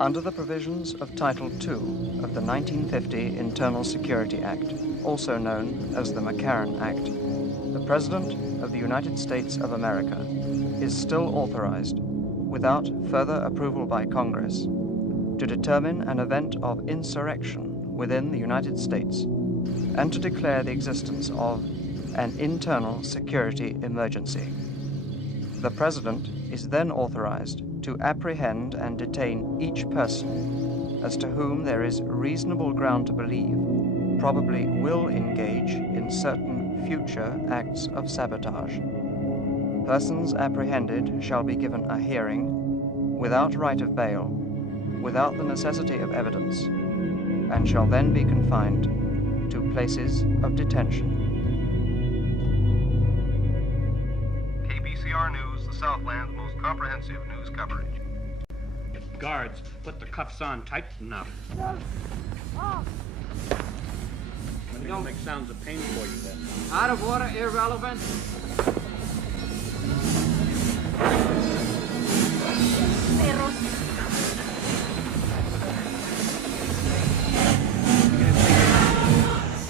Under the provisions of Title II of the 1950 Internal Security Act, also known as the McCarran Act, the President of the United States of America is still authorized, without further approval by Congress, to determine an event of insurrection within the United States and to declare the existence of an internal security emergency. The President is then authorized to apprehend and detain each person as to whom there is reasonable ground to believe probably will engage in certain future acts of sabotage. Persons apprehended shall be given a hearing without right of bail, without the necessity of evidence, and shall then be confined to places of detention. KBCR News, the Southland's most comprehensive news coverage. Guards, put the cuffs on tight enough. Let me make sounds of pain for you then. Out of order, irrelevant.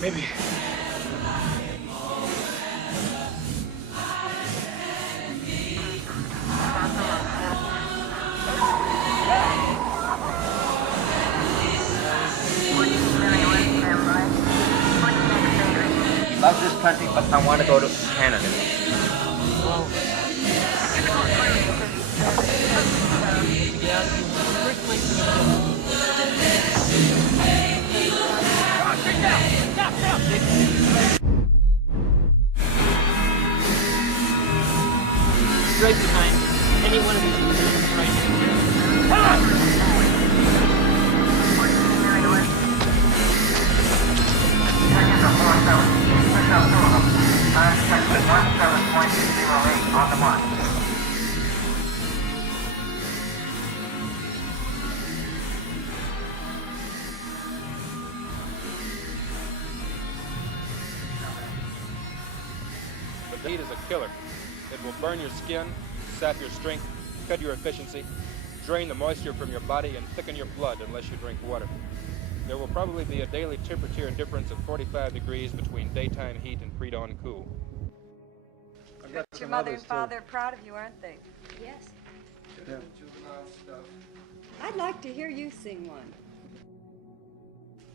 Maybe. Love this country, but I want to go to Canada. Straight behind any one of these positions right here. Come on! On the mark. The heat is a killer. It will burn your skin, sap your strength, cut your efficiency, drain the moisture from your body, and thicken your blood unless you drink water. There will probably be a daily temperature difference of 45 degrees between daytime heat and pre-dawn cool. Your mother and father are proud of you, aren't they? Yes. Yeah. I'd like to hear you sing one.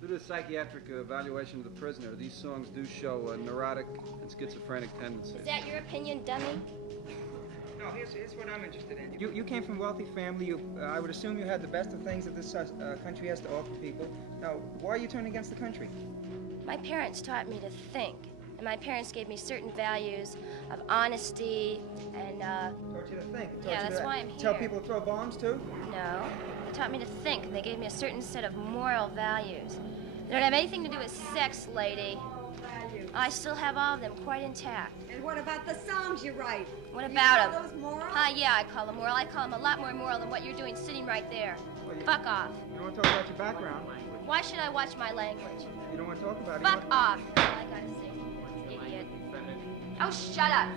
Due to the psychiatric evaluation of the prisoner, these songs do show a neurotic and schizophrenic tendency. Is that your opinion, dummy? No, here's what I'm interested in. You came from a wealthy family. I would assume you had the best of things that this country has to offer people. Now, why are you turning against the country? My parents taught me to think. And my parents gave me certain values of honesty and, Taught you to think. Yeah, that's why I'm here. Tell people to throw bombs, too? No. They taught me to think, and they gave me a certain set of moral values. They don't have anything to do with sex, lady. I still have all of them quite intact. And what about the songs you write? What about them? Those moral? Yeah, I call them moral. I call them a lot more moral than what you're doing sitting right there. Well, Fuck off. You don't want to talk about your background. Why should I watch my language? You don't want to talk about it. Fuck off. That's all I gotta say. Idiot. Oh, shut up.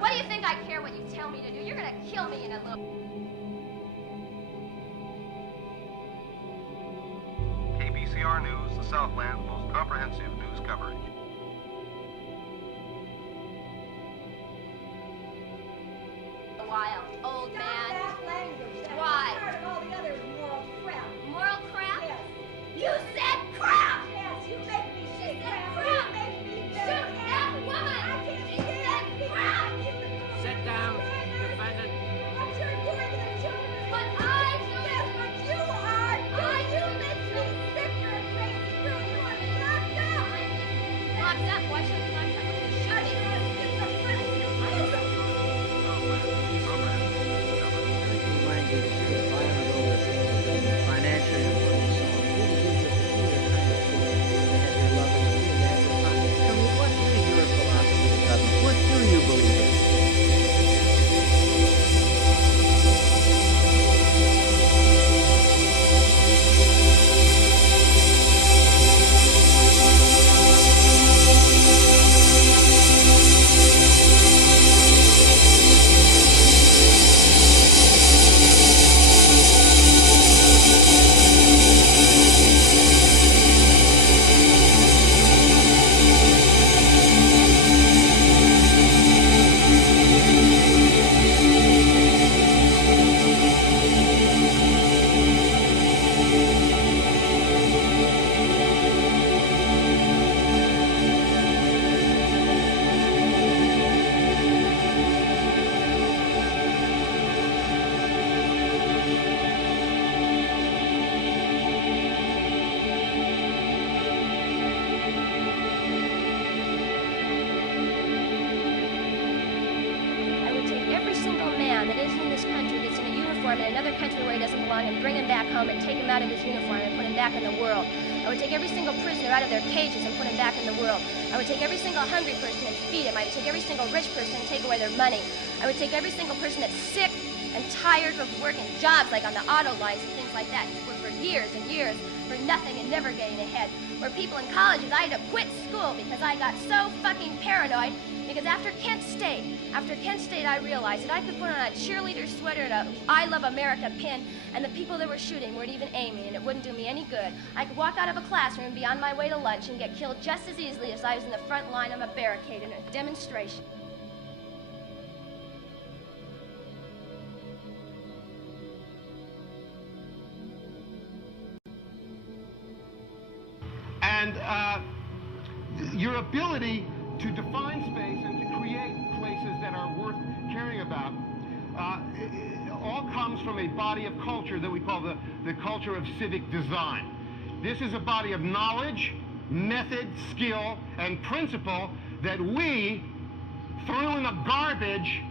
What do you think I care what you tell me to do? You're gonna kill me in a little... KBCR News, the Southland's most comprehensive news coverage. A while, old man. Stop that language. That's Why? part of all the other moral crap. Moral crap? Yes. You said crap! Yes, you make me say crap. crap. You make me say Shoot that woman! I can't She stand said it. crap! Sit down, defendant. What you're doing to the children is What I do. Yes, what you are. You make me sick. You're a crazy girl. You are locked up. Locked up? Why should I be locked up? Because Shoot you're me. a schizophrenic. What do you believe in? uniform in another country where he doesn't belong and bring him back home and take him out of his uniform and put him back in the world. I would take every single prisoner out of their cages and put him back in the world. I would take every single hungry person and feed him. I would take every single rich person and take away their money. I would take every single person that's sick and tired of working jobs like on the auto lines and things like that. Just work for years and years for nothing and never getting ahead. Or people in colleges, I had to quit school because I got so fucking paranoid. Because after Kent State, I realized that I could put on a cheerleader sweater and a I Love America pin, and the people that were shooting weren't even aiming, and it wouldn't do me any good. I could walk out of a classroom and be on my way to lunch and get killed just as easily as I was in the front line of a barricade in a demonstration. And your ability to define space and to create places that are worth caring about all comes from a body of culture that we call the culture of civic design. This is a body of knowledge, method, skill, and principle that we threw in the garbage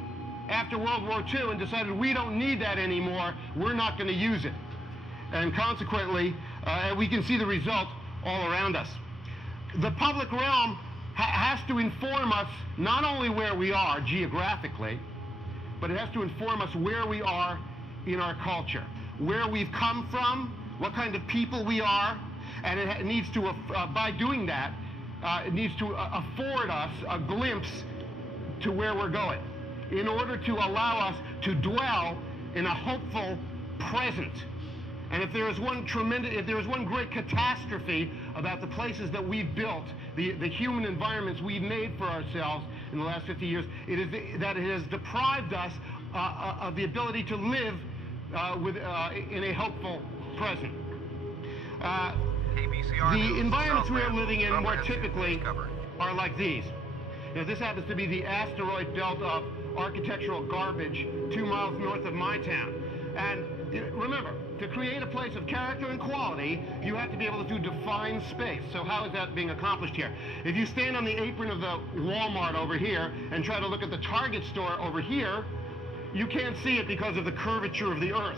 after World War II and decided we don't need that anymore, we're not going to use it. And consequently, we can see the result all around us. The public realm has to inform us not only where we are geographically, but it has to inform us where we are in our culture, where we've come from, what kind of people we are, and it needs to, by doing that, it needs to afford us a glimpse to where we're going, in order to allow us to dwell in a hopeful present. And if there is one great catastrophe about the places that we've built, the human environments we've made for ourselves in the last 50 years, it is that it has deprived us of the ability to live in a hopeful present. The environments we are living in more typically are like these. Now, this happens to be the asteroid belt of architectural garbage 2 miles north of my town. And remember, to create a place of character and quality, you have to be able to define space. So how is that being accomplished here? If you stand on the apron of the Walmart over here and try to look at the Target store over here, you can't see it because of the curvature of the earth.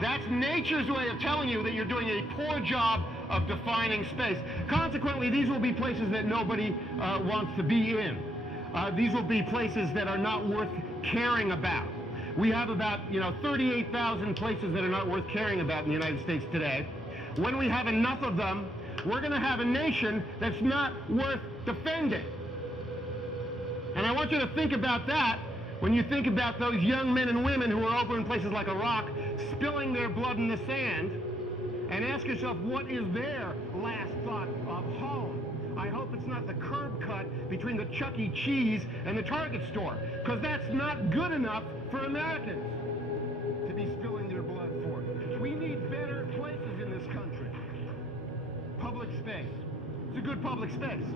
That's nature's way of telling you that you're doing a poor job of defining space. Consequently, these will be places that nobody wants to be in. These will be places that are not worth caring about. We have about 38,000 places that are not worth caring about in the United States today. When we have enough of them, we're going to have a nation that's not worth defending. And I want you to think about that when you think about those young men and women who are over in places like Iraq spilling their blood in the sand, and ask yourself, what is their last thought of home? I hope it's not the curb cut between the Chuck E. Cheese and the Target store, because that's not good enough for Americans to be spilling their blood for. We need better places in this country. Public space. It's a good public space.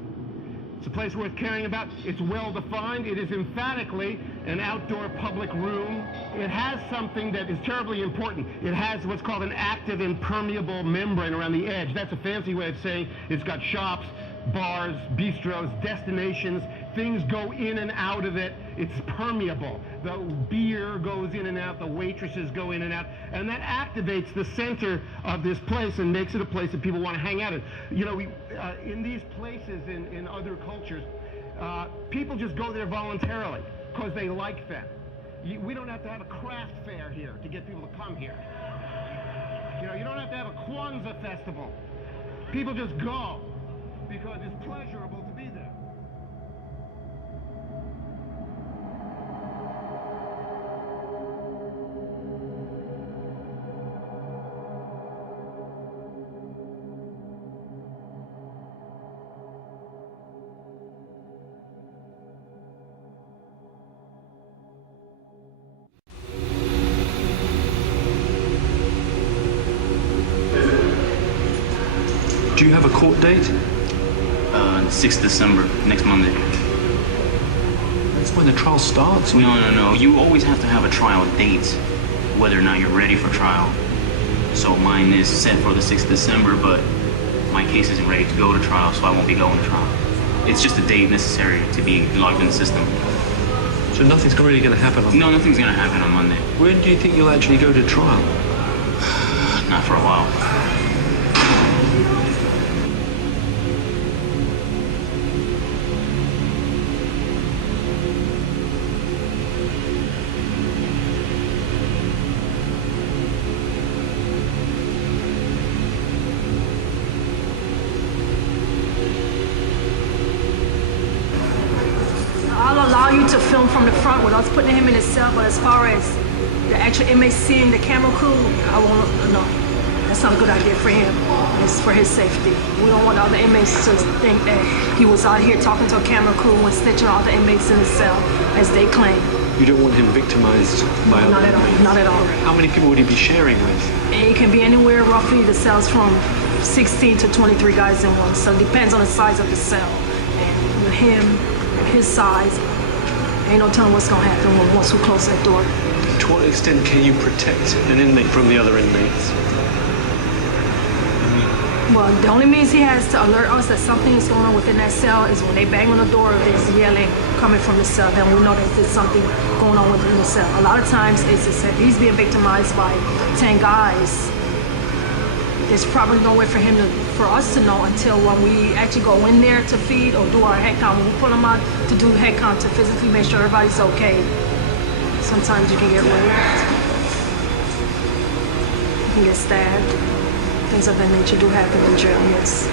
It's a place worth caring about. It's well defined. It is emphatically an outdoor public room. It has something that is terribly important. It has what's called an active impermeable membrane around the edge. That's a fancy way of saying it's got shops, bars, bistros, destinations. Things go in and out of it. It's permeable. The beer goes in and out. The waitresses go in and out. And that activates the center of this place and makes it a place that people want to hang out in. In these places in other cultures, people just go there voluntarily because they like them. We don't have to have a craft fair here to get people to come here. You don't have to have a Kwanzaa festival. People just go because it's pleasurable to be there. Do you have a court date? 6th December, next Monday. That's when the trial starts? No. You always have to have a trial date, whether or not you're ready for trial. So mine is set for the 6th December, but my case isn't ready to go to trial, so I won't be going to trial. It's just a date necessary to be logged in the system. So nothing's really going to happen on No, nothing's going to happen on Monday. When do you think you'll actually go to trial? Not for a while. I'll allow you to film from the front without putting him in his cell, but as far as the actual inmates seeing the camera crew, I won't, no. That's not a good idea for him. It's for his safety. We don't want other inmates to think that he was out here talking to a camera crew and snitching all the inmates in the cell, as they claim. You don't want him victimized by other Not at all, inmates? not at all. How many people would he be sharing with? It can be anywhere, roughly, the cells from 16 to 23 guys in one, so it depends on the size of the cell. And with him, his size, ain't no telling what's gonna happen once we close that door. To what extent can you protect an inmate from the other inmates? Well, the only means he has to alert us that something is going on within that cell is when they bang on the door, if there's yelling coming from the cell, then we know that there's something going on within the cell. A lot of times, it's just if he's being victimized by 10 guys, there's probably no way for us to know until when we actually go in there to feed or do our head count. When we pull them out to do head count to physically make sure everybody's okay, sometimes you can get raped. You can get stabbed. Things of that nature do happen in jail, yes.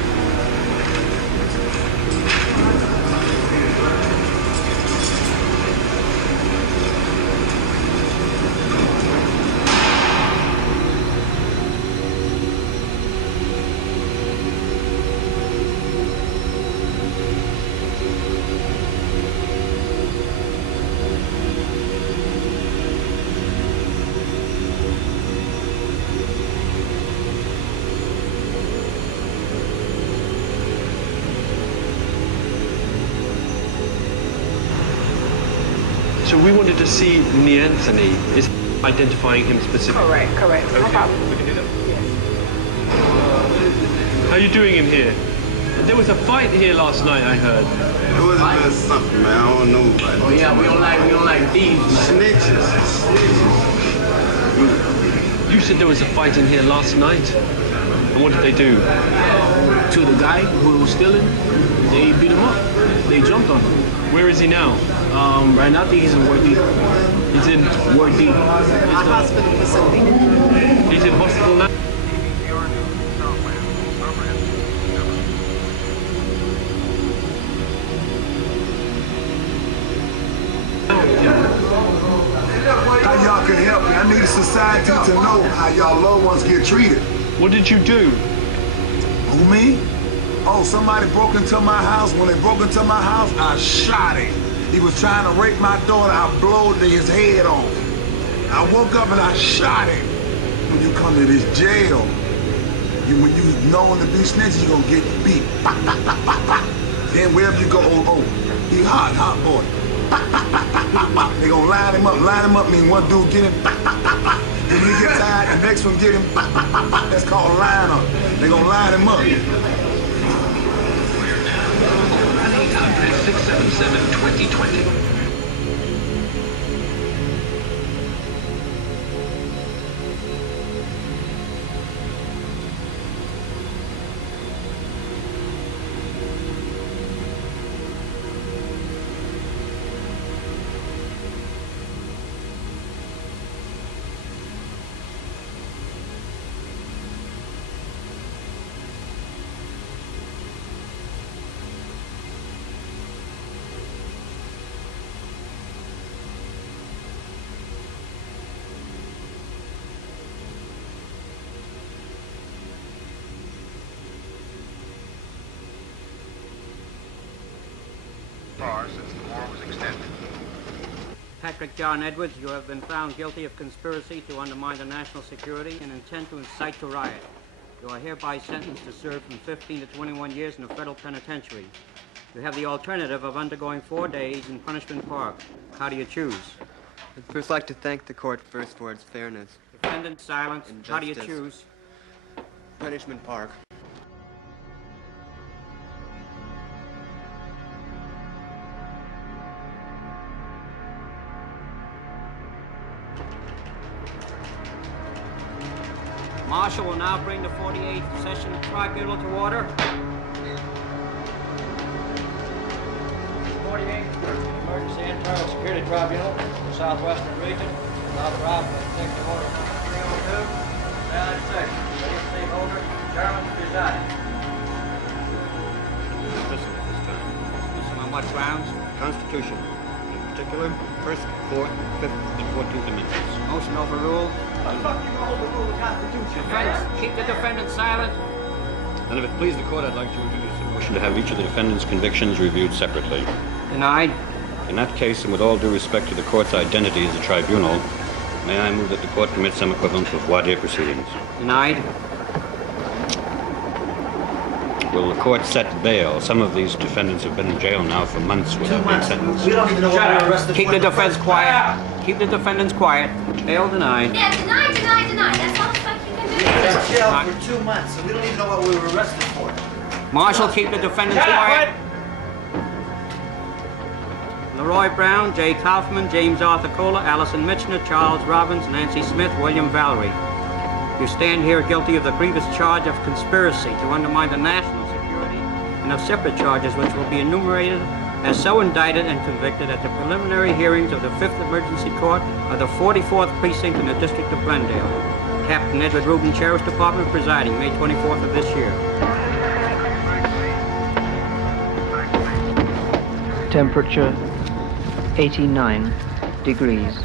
So we wanted to see Neanthony. Is identifying him specifically? Correct. Okay. No problem. We can do that. How are you doing in here? There was a fight here last night, I heard. It was a little something, man. I don't know about it. Oh yeah, we don't like thieves. Snitches. You said there was a fight in here last night. And what did they do? To the guy who was stealing, they beat him up. They jumped on him. Where is he now? Right now I think he's in Ward D. He's in Ward D. Hospital facility. He's in hospital now? DMT-002, Southland, most comprehensive news coverage. How y'all can help me? I need a society to know how y'all loved ones get treated. What did you do? Who, me? Oh, somebody broke into my house. When they broke into my house, I shot him. He was trying to rape my daughter. I blowed his head off. I woke up and I shot him. When you come to this jail, when you known to be snitches, you're gonna get beat. Pop, pop, pop, pop, pop. Then wherever you go, oh, he hot boy. Pop, pop, pop, pop, pop, pop. They gonna line him up, mean one dude get him, pop, pop, pop, pop. Then he get tired, the next one get him, pop, pop, pop, pop. That's called line up. They gonna line him up. 1-800-677-2020. Since the war was extended. Patrick John Edwards, you have been found guilty of conspiracy to undermine the national security and intent to incite to riot. You are hereby sentenced to serve from 15 to 21 years in a federal penitentiary. You have the alternative of undergoing 4 days in Punishment Park. How do you choose? I'd first like to thank the court first for its fairness. Defendant, silence. How do you Justice. choose? Punishment Park. Marshal will now bring the 48th Session Tribunal to order. 48th Emergency Internal Security Tribunal, Southwestern Region, authorized by Executive Order No. 302, United States. William C. Holder, Chairman, presiding. Dismissal at this time. Dismissal on what grounds? Constitution. In particular, 1st, 4th, 5th, and 14th Amendments. Motion overruled. How the fuck you gonna overrule the Constitution? Keep the defendant silent. And if it please the court, I'd like to introduce a motion to have each of the defendant's convictions reviewed separately. Denied. In that case, and with all due respect to the court's identity as a tribunal, may I move that the court commit some equivalent of voir dire proceedings? Denied. Will the court set bail? Some of these defendants have been in jail now for months without being sentenced. We don't even know what we're arrested Keep for. the defense quiet. Keep the defendants quiet. Bail denied. Yeah, deny. That's all the fuck you can do. We were in jail for 2 months, and we don't even know what we were arrested for. Marshal, keep the defendants quiet. Leroy Brown, Jay Kaufman, James Arthur Kohler, Allison Mitchner, Charles Robbins, Nancy Smith, William Valerie. You stand here guilty of the grievous charge of conspiracy to undermine the national security and of separate charges which will be enumerated as so indicted and convicted at the preliminary hearings of the 5th Emergency Court of the 44th Precinct in the District of Glendale. Captain Edward Rubin, Sheriff's Department, presiding, May 24th of this year. Temperature 89 degrees.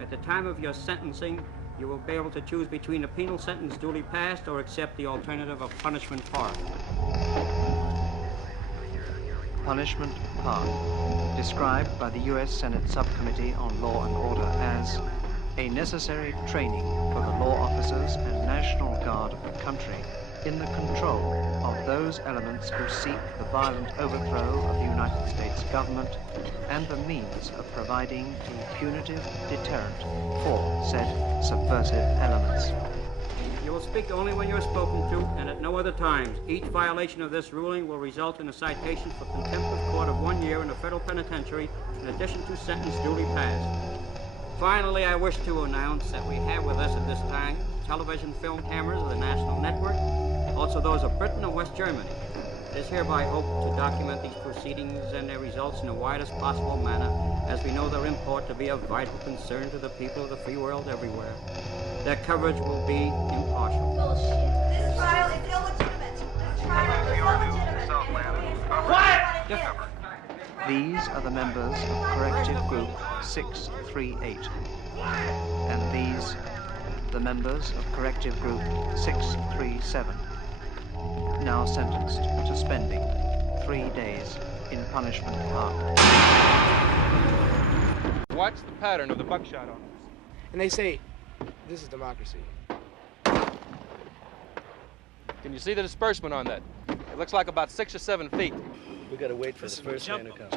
At the time of your sentencing, you will be able to choose between a penal sentence duly passed or accept the alternative of punishment park. Punishment Park, described by the U.S. Senate Subcommittee on Law and Order as a necessary training for the law officers and National Guard of the country in the control of those elements who seek the violent overthrow of the United States government and the means of providing a punitive deterrent for said subversive elements. You will speak only when you are spoken to and at no other times. Each violation of this ruling will result in a citation for contempt of court of 1 year in a federal penitentiary in addition to sentence duly passed. Finally, I wish to announce that we have with us at this time television film cameras of the National Network, also those of Britain and West Germany. It is hereby hoped to document these proceedings and their results in the widest possible manner, as we know their import to be of vital concern to the people of the free world everywhere. Their coverage will be impartial. Bullshit. This trial is illegitimate. This trial is illegitimate. What? These are the members of Corrective Group 638. And these, the members of Corrective Group 637. Now sentenced to spending 3 days in Punishment Park. Watch the pattern of the buckshot on us. And they say, this is democracy. Can you see the disbursement on that? It looks like about 6 or 7 feet. We gotta wait for the first man to come.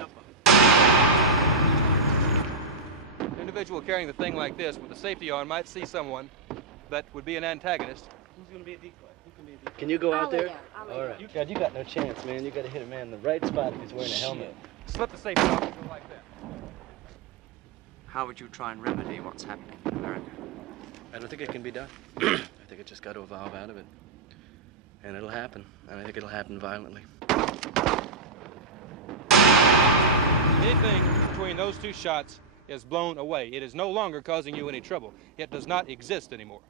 An individual carrying the thing like this with the safety on might see someone that would be an antagonist. Who's gonna be a decoy? Who can be a decoy? Can you go out there? All right. God, you got no chance, man. You gotta hit a man in the right spot if he's wearing a helmet. Slip the safety off and go like that. How would you try and remedy what's happening in America? I don't think it can be done. I think it just got to evolve out of it. And it'll happen. And I think it'll happen violently. Anything between those two shots is blown away. It is no longer causing you any trouble. It does not exist anymore.